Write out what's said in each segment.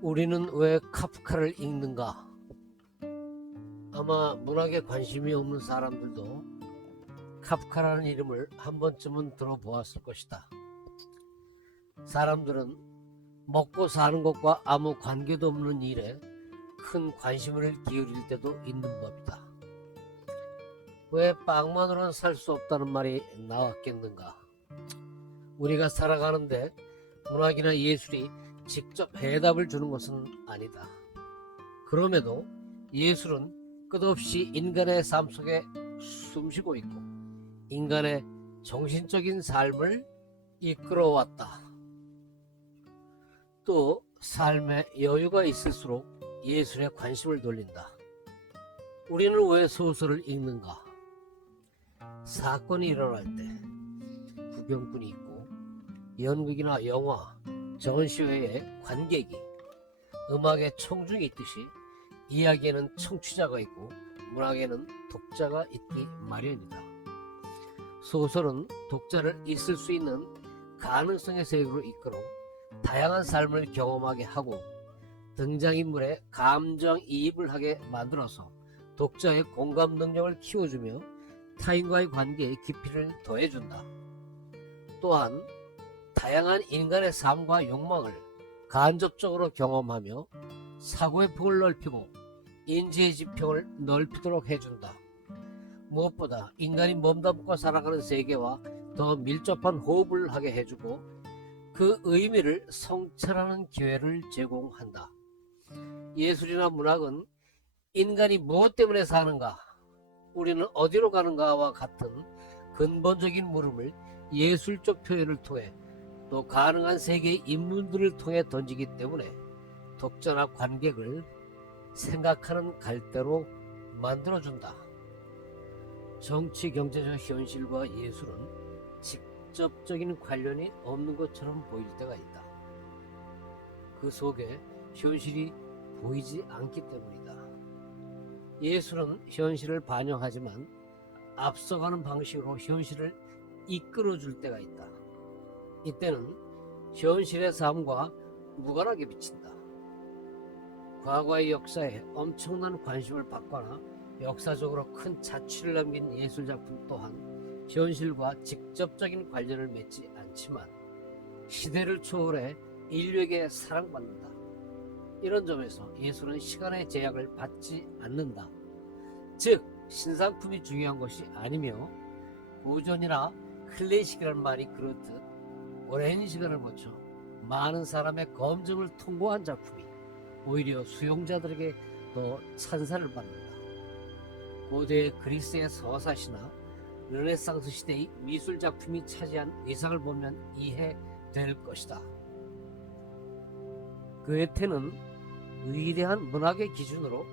우리는 왜 카프카를 읽는가? 아마 문학에 관심이 없는 사람들도 카프카라는 이름을 한 번쯤은 들어보았을 것이다. 사람들은 먹고 사는 것과 아무 관계도 없는 일에 큰 관심을 기울일 때도 있는 법이다. 왜 빵만으로는 살 수 없다는 말이 나왔겠는가? 우리가 살아가는데 문학이나 예술이 직접 해답을 주는 것은 아니다. 그럼에도 예술은 끝없이 인간의 삶 속에 숨쉬고 있고 인간의 정신적인 삶을 이끌어왔다. 또 삶에 여유가 있을수록 예술에 관심을 돌린다. 우리는 왜 소설을 읽는가? 사건이 일어날 때 구경꾼이 있고 연극이나 영화, 전시회에 관객이, 음악에 청중이 있듯이 이야기에는 청취자가 있고 문학에는 독자가 있기 마련이다. 소설은 독자를 있을 수 있는 가능성의 세계로 이끌어 다양한 삶을 경험하게 하고 등장인물의 감정이입을 하게 만들어서 독자의 공감 능력을 키워주며 타인과의 관계에 깊이를 더해준다. 또한 다양한 인간의 삶과 욕망을 간접적으로 경험하며 사고의 폭을 넓히고 인지의 지평을 넓히도록 해준다. 무엇보다 인간이 몸담고 살아가는 세계와 더 밀접한 호흡을 하게 해주고 그 의미를 성찰하는 기회를 제공한다. 예술이나 문학은 인간이 무엇 때문에 사는가, 우리는 어디로 가는가와 같은 근본적인 물음을 예술적 표현을 통해 또 가능한 세계의 인물들을 통해 던지기 때문에 독자나 관객을 생각하는 갈대로 만들어준다. 정치, 경제적 현실과 예술은 직접적인 관련이 없는 것처럼 보일 때가 있다. 그 속에 현실이 보이지 않기 때문이다. 예술은 현실을 반영하지만 앞서가는 방식으로 현실을 이끌어줄 때가 있다. 이때는 현실의 삶과 무관하게 비친다. 과거의 역사에 엄청난 관심을 받거나 역사적으로 큰 자취를 남긴 예술작품 또한 현실과 직접적인 관련을 맺지 않지만 시대를 초월해 인류에게 사랑받는다. 이런 점에서 예술은 시간의 제약을 받지 않는다. 즉 신상품이 중요한 것이 아니며 고전이나 클래식이라는 말이 그렇듯 오랜 시간을 거쳐 많은 사람의 검증을 통과한 작품이 오히려 수용자들에게 더 찬사를 받는다. 고대 그리스의 서사시나 르네상스 시대의 미술작품이 차지한 위상을 보면 이해될 것이다. 그에테는 위대한 문학의 기준으로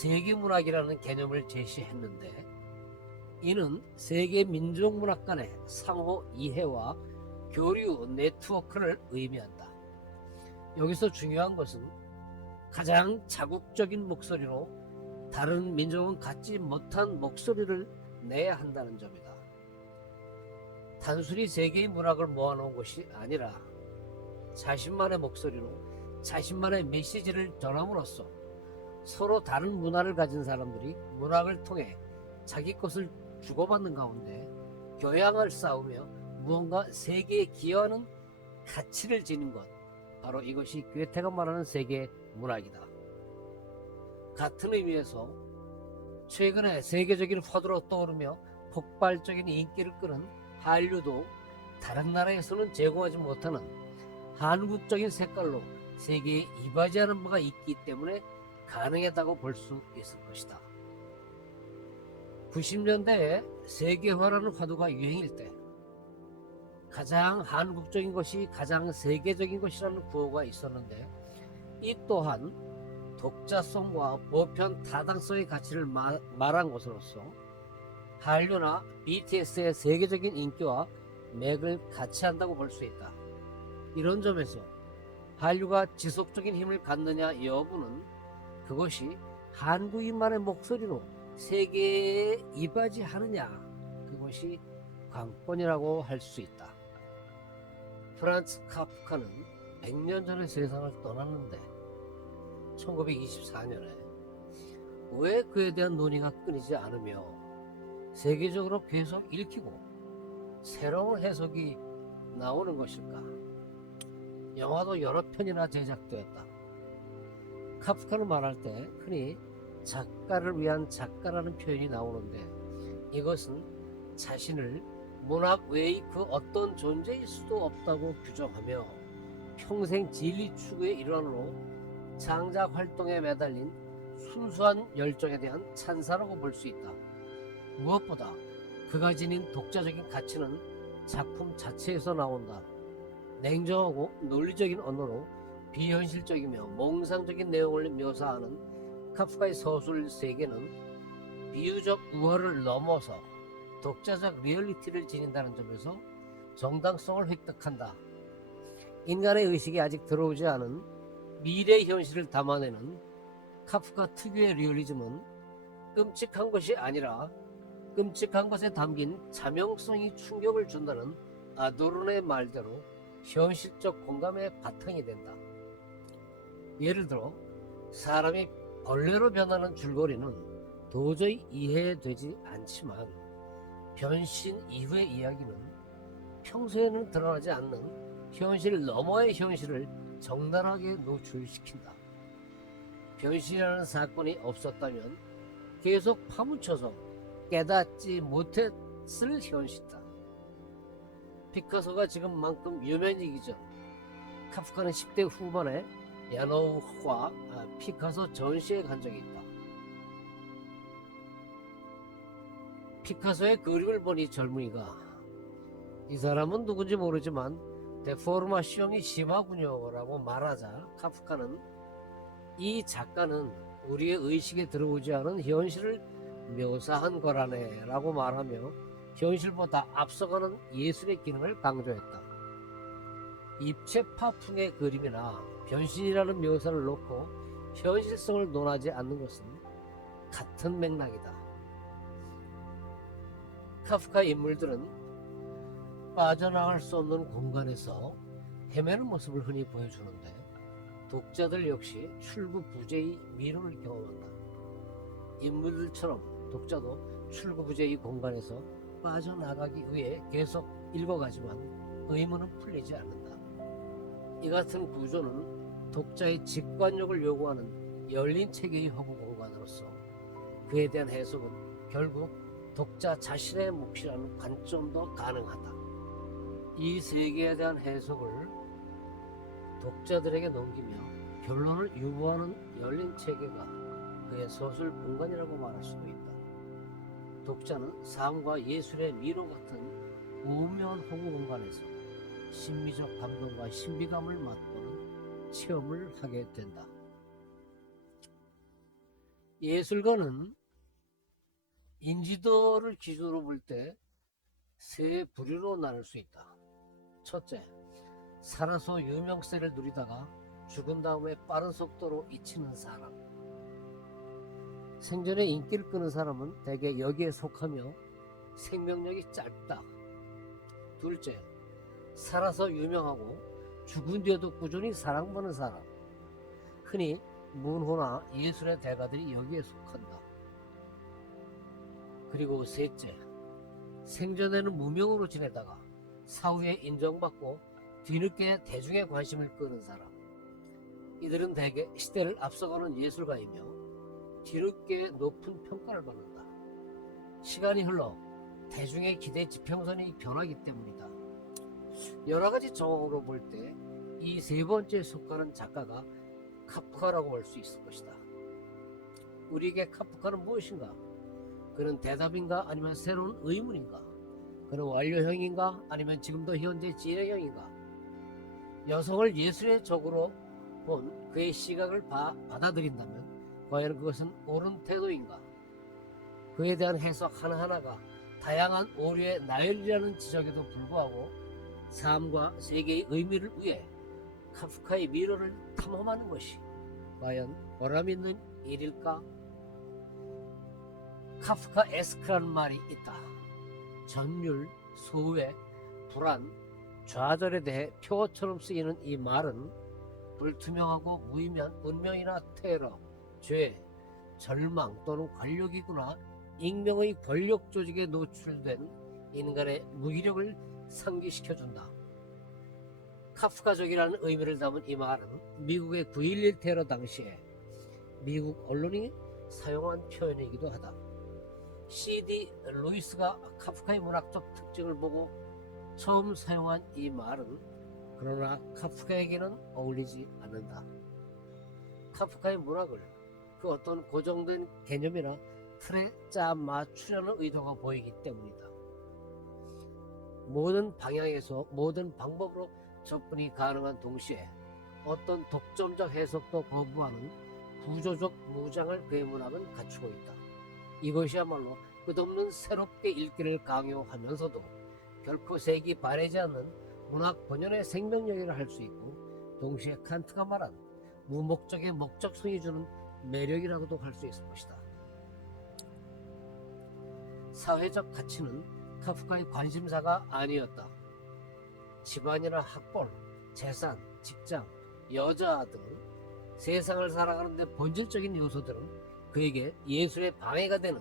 세계문학이라는 개념을 제시했는데 이는 세계 민족문학 간의 상호 이해와 교류 네트워크를 의미한다. 여기서 중요한 것은 가장 자국적인 목소리로 다른 민족은 갖지 못한 목소리를 내야 한다는 점이다. 단순히 세계의 문학을 모아놓은 것이 아니라 자신만의 목소리로 자신만의 메시지를 전함으로써 서로 다른 문화를 가진 사람들이 문학을 통해 자기 것을 주고받는 가운데 교양을 쌓으며 무언가 세계에 기여하는 가치를 지닌 것, 바로 이것이 괴테가 말하는 세계 문학이다. 같은 의미에서 최근에 세계적인 화두로 떠오르며 폭발적인 인기를 끄는 한류도 다른 나라에서는 제공하지 못하는 한국적인 색깔로 세계에 이바지하는 바가 있기 때문에 가능하다고 볼 수 있을 것이다. 90년대에 세계화라는 화두가 유행일 때 가장 한국적인 것이 가장 세계적인 것이라는 구호가 있었는데 이 또한 독자성과 보편 타당성의 가치를 말한 것으로서 한류나 BTS의 세계적인 인기와 맥을 같이 한다고 볼 수 있다. 이런 점에서 한류가 지속적인 힘을 갖느냐 여부는 그것이 한국인만의 목소리로 세계에 이바지하느냐, 그것이 관건이라고 할 수 있다. 프란츠 카프카는 100년 전에 세상을 떠났는데 1924년에 왜 그에 대한 논의가 끊이지 않으며 세계적으로 계속 읽히고 새로운 해석이 나오는 것일까? 영화도 여러 편이나 제작되었다. 카프카는 말할 때 흔히 작가를 위한 작가라는 표현이 나오는데 이것은 자신을 문학 외의 그 어떤 존재일 수도 없다고 규정하며 평생 진리 추구의 일환으로 창작 활동에 매달린 순수한 열정에 대한 찬사라고 볼 수 있다. 무엇보다 그가 지닌 독자적인 가치는 작품 자체에서 나온다. 냉정하고 논리적인 언어로 비현실적이며 몽상적인 내용을 묘사하는 카프카의 서술 세계는 비유적 우화를 넘어서 독자적 리얼리티를 지닌다는 점에서 정당성을 획득한다. 인간의 의식이 아직 들어오지 않은 미래 현실을 담아내는 카프카 특유의 리얼리즘은 끔찍한 것이 아니라 끔찍한 것에 담긴 자명성이 충격을 준다는 아도르노의 말대로 현실적 공감의 바탕이 된다. 예를 들어 사람이 벌레로 변하는 줄거리는 도저히 이해되지 않지만 변신 이후의 이야기는 평소에는 드러나지 않는 현실 너머의 현실을 적나라하게 노출시킨다. 변신이라는 사건이 없었다면 계속 파묻혀서 깨닫지 못했을 현실이다. 피카소가 지금만큼 유명해지기 전 카프카는 10대 후반에 야노우와 피카소 전시에 간 적이 있다. 피카소의 그림을 보니 젊은이가 이 사람은 누군지 모르지만 데포르마시옹이 심하군요 라고 말하자 카프카는 이 작가는 우리의 의식에 들어오지 않은 현실을 묘사한 거라네 라고 말하며 현실보다 앞서가는 예술의 기능을 강조했다. 입체파풍의 그림이나 변신이라는 묘사를 놓고 현실성을 논하지 않는 것은 같은 맥락이다. 카프카 인물들은 빠져나갈 수 없는 공간에서 헤매는 모습을 흔히 보여주는데 독자들 역시 출구부재의 미로를 경험한다. 인물들처럼 독자도 출구부재의 공간에서 빠져나가기 위해 계속 읽어가지만 의문은 풀리지 않는다. 이 같은 구조는 독자의 직관력을 요구하는 열린 체계의 허구 공간으로서 그에 대한 해석은 결국 독자 자신의 몫이라는 관점도 가능하다. 이 세계에 대한 해석을 독자들에게 넘기며 결론을 유보하는 열린 체계가 그의 서술 공간이라고 말할 수도 있다. 독자는 삶과 예술의 미로 같은 오묘한 허구 공간에서 심미적 감동과 신비감을 맛보는 체험을 하게 된다. 예술가는 인지도를 기준으로 볼 때 세 부류로 나눌 수 있다. 첫째, 살아서 유명세를 누리다가 죽은 다음에 빠른 속도로 잊히는 사람. 생전에 인기를 끄는 사람은 대개 여기에 속하며 생명력이 짧다. 둘째, 살아서 유명하고 죽은 뒤에도 꾸준히 사랑받는 사람. 흔히 문호나 예술의 대가들이 여기에 속한다. 그리고 셋째, 생전에는 무명으로 지내다가 사후에 인정받고 뒤늦게 대중의 관심을 끄는 사람. 이들은 대개 시대를 앞서가는 예술가이며 뒤늦게 높은 평가를 받는다. 시간이 흘러 대중의 기대 지평선이 변하기 때문이다. 여러 가지 정황으로 볼 때 이 세 번째에 속하는 작가가 카프카라고 볼 수 있을 것이다. 우리에게 카프카는 무엇인가? 그는 대답인가 아니면 새로운 의문인가? 그는 완료형인가 아니면 지금도 현재 진행형인가? 여성을 예술의 적으로 본 그의 시각을 받아들인다면 과연 그것은 옳은 태도인가? 그에 대한 해석 하나하나가 다양한 오류의 나열이라는 지적에도 불구하고 삶과 세계의 의미를 위해 카프카의 미로를 탐험하는 것이 과연 보람 있는 일일까? 카프카에스크라는 말이 있다. 전율, 소외, 불안, 좌절에 대해 표어처럼 쓰이는 이 말은 불투명하고 무의미한 운명이나 테러, 죄, 절망 또는 관력이거나 익명의 권력 조직에 노출된 인간의 무기력을 상기시켜준다. 카프카적이라는 의미를 담은 이 말은 미국의 9.11 테러 당시에 미국 언론이 사용한 표현이기도 하다. C.D. 루이스가 카프카의 문학적 특징을 보고 처음 사용한 이 말은 그러나 카프카에게는 어울리지 않는다. 카프카의 문학을 그 어떤 고정된 개념이나 틀에 짜 맞추려는 의도가 보이기 때문이다. 모든 방향에서 모든 방법으로 접근이 가능한 동시에 어떤 독점적 해석도 거부하는 구조적 무장을 그의 문학은 갖추고 있다. 이것이야말로 끝없는 새롭게 읽기를 강요하면서도 결코 색이 바래지 않는 문학 본연의 생명력이라 할 수 있고, 동시에 칸트가 말한 무목적의 목적성이 주는 매력이라고도 할 수 있을 것이다. 사회적 가치는 카프카의 관심사가 아니었다. 집안이나 학벌, 재산, 직장, 여자 등 세상을 살아가는 데 본질적인 요소들은 그에게 예술의 방해가 되는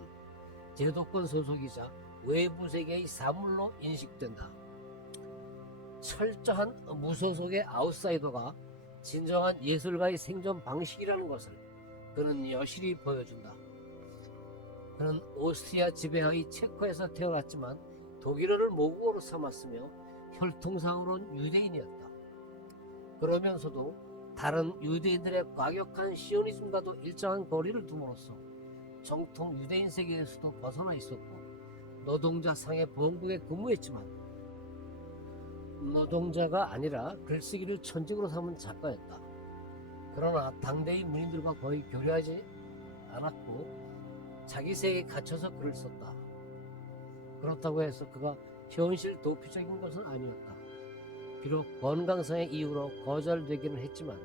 제도권 소속이자 외부 세계의 사물로 인식된다. 철저한 무소속의 아웃사이더가 진정한 예술가의 생존 방식이라는 것을 그는 여실히 보여준다. 그는 오스트리아 지배하의 체코에서 태어났지만 독일어를 모국어로 삼았으며 혈통상으로는 유대인이었다. 그러면서도 다른 유대인들의 과격한 시오니즘과도 일정한 거리를 둠으로써 정통 유대인 세계에서도 벗어나 있었고, 노동자 상해 본국에 근무했지만 노동자가 아니라 글쓰기를 천직으로 삼은 작가였다. 그러나 당대의 문인들과 거의 교류하지 않았고 자기 세계에 갇혀서 글을 썼다. 그렇다고 해서 그가 현실 도피적인 것은 아니었다. 비록 건강상의 이유로 거절되기는 했지만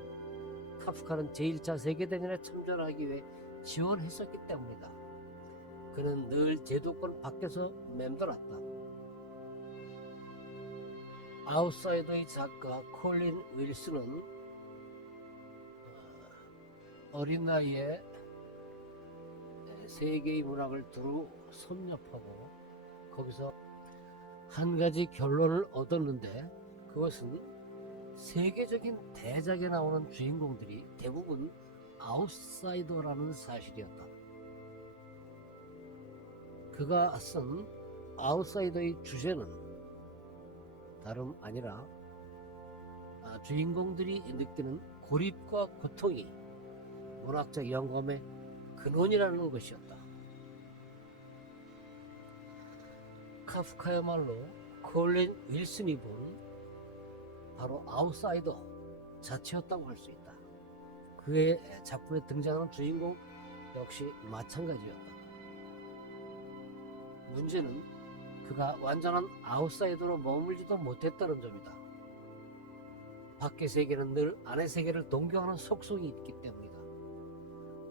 카프카는 제1차 세계대전에 참전하기 위해 지원했었기 때문이다. 그는 늘 제도권 밖에서 맴돌았다. 아웃사이더의 작가 콜린 윌슨은 어린 나이에 세계의 문학을 두루 섭렵하고 거기서 한 가지 결론을 얻었는데, 그것은 세계적인 대작에 나오는 주인공들이 대부분 아웃사이더라는 사실이었다. 그가 쓴 아웃사이더의 주제는 다름 아니라 주인공들이 느끼는 고립과 고통이 문학적 영감의 근원이라는 것이었다. 카프카야말로 콜린 윌슨이 본 바로 아웃사이더 자체였다고 할 수 있다. 그의 작품에 등장하는 주인공 역시 마찬가지였다. 문제는 그가 완전한 아웃사이더로 머물지도 못했다는 점이다. 밖의 세계는 늘 안의 세계를 동경하는 속성이 있기 때문이다.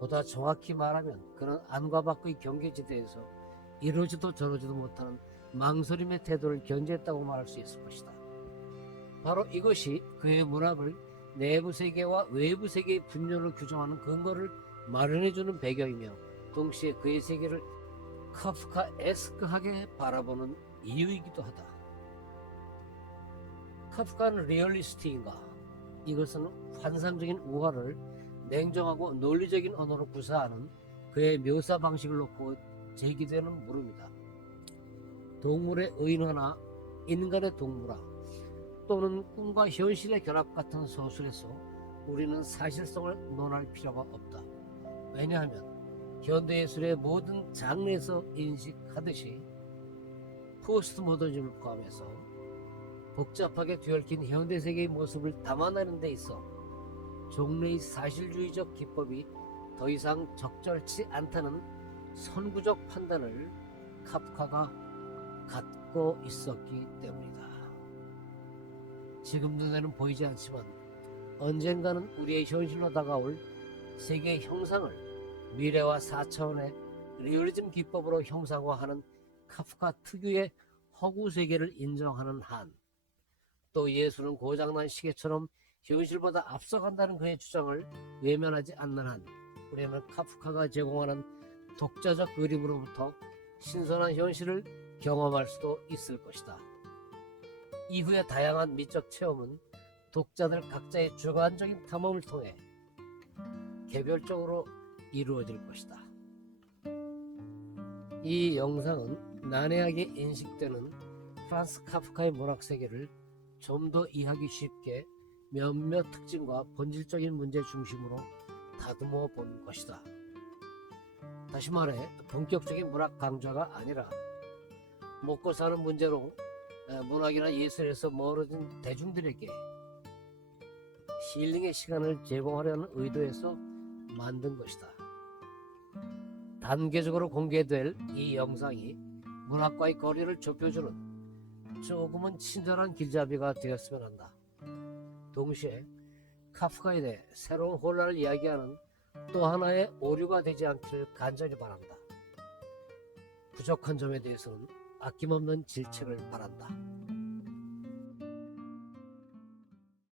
보다 정확히 말하면 그는 안과 밖의 경계지대에서 이러지도 저러지도 못하는 망설임의 태도를 견지했다고 말할 수 있을 것이다. 바로 이것이 그의 문학을 내부 세계와 외부 세계의 분열을 규정하는 근거를 마련해주는 배경이며, 동시에 그의 세계를 카프카에스크하게 바라보는 이유이기도 하다. 카프카는 리얼리스트인가? 이것은 환상적인 우화를 냉정하고 논리적인 언어로 구사하는 그의 묘사 방식을 놓고 제기되는 물음이다. 동물의 의인화나 인간의 동물화 또는 꿈과 현실의 결합 같은 소설에서 우리는 사실성을 논할 필요가 없다. 왜냐하면 현대예술의 모든 장르에서 인식하듯이 포스트 모더니즘을 포함해서 복잡하게 뒤얽힌 현대세계의 모습을 담아내는 데 있어 종래의 사실주의적 기법이 더 이상 적절치 않다는 선구적 판단을 카프카가 갖고 있었기 때문이다. 지금 눈에는 보이지 않지만 언젠가는 우리의 현실로 다가올 세계의 형상을 미래와 4차원의 리얼리즘 기법으로 형상화하는 카프카 특유의 허구 세계를 인정하는 한, 또 예술은 고장난 시계처럼 현실보다 앞서간다는 그의 주장을 외면하지 않는 한 우리는 카프카가 제공하는 독자적 그림으로부터 신선한 현실을 경험할 수도 있을 것이다. 이후의 다양한 미적 체험은 독자들 각자의 주관적인 탐험을 통해 개별적으로 이루어질 것이다. 이 영상은 난해하게 인식되는 프란츠 카프카의 문학 세계를 좀 더 이해하기 쉽게 몇몇 특징과 본질적인 문제 중심으로 다듬어 본 것이다. 다시 말해 본격적인 문학 강좌가 아니라 먹고 사는 문제로 문학이나 예술에서 멀어진 대중들에게 힐링의 시간을 제공하려는 의도에서 만든 것이다. 단계적으로 공개될 이 영상이 문학과의 거리를 좁혀주는 조금은 친절한 길잡이가 되었으면 한다. 동시에 카프카에 대해 새로운 혼란을 이야기하는 또 하나의 오류가 되지 않기를 간절히 바란다. 부족한 점에 대해서는 아낌없는 질책을 바란다.